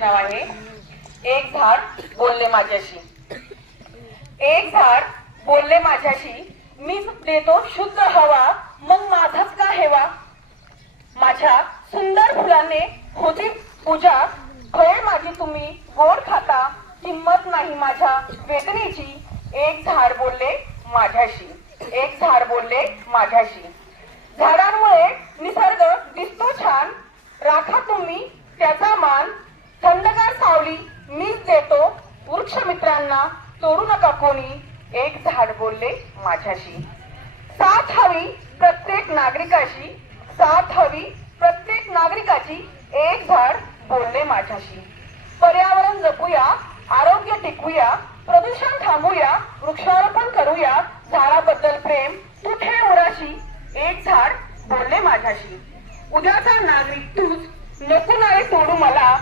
नाव आहे एक झाड बोलले माझ्याशी। एक झाड बोलले माझ्याशी, मीच देतो शुद्ध हवा, मग माझाच का हेवा। माझ्या सुंदर फुलाने होती पूजा, फळे माझी तुम्ही गोड खाता, किंमत नाही माझ्या वेदनेची। एक झाड बोलले माझ्याशी, एक झाड बोलले माझ्याशी। झाडांमुळे निसर्ग दिसतो छान, राखा तुम्ही त्याचा मान। थंडगार सावली मीच देतो वृक्ष मित्रांना, तोडू नका कोणी। एक झाड बोलले माझ्याशी। साथ हवी प्रत्येक नागरिकाशी, साथ हवी प्रत्येक नागरिकाची। एक झाड बोलले माझ्याशी। पर्यावरण जपूया, आरोग्य टिकवूया, प्रदूषण थांबूया, वृक्षारोपण करूया, झाडाबद्दल प्रेम तू ठेव मुळाशी। एक झाड बोलले माझ्याशी। उद्याचा नागरिक तूच, नको नारे तोडू मला।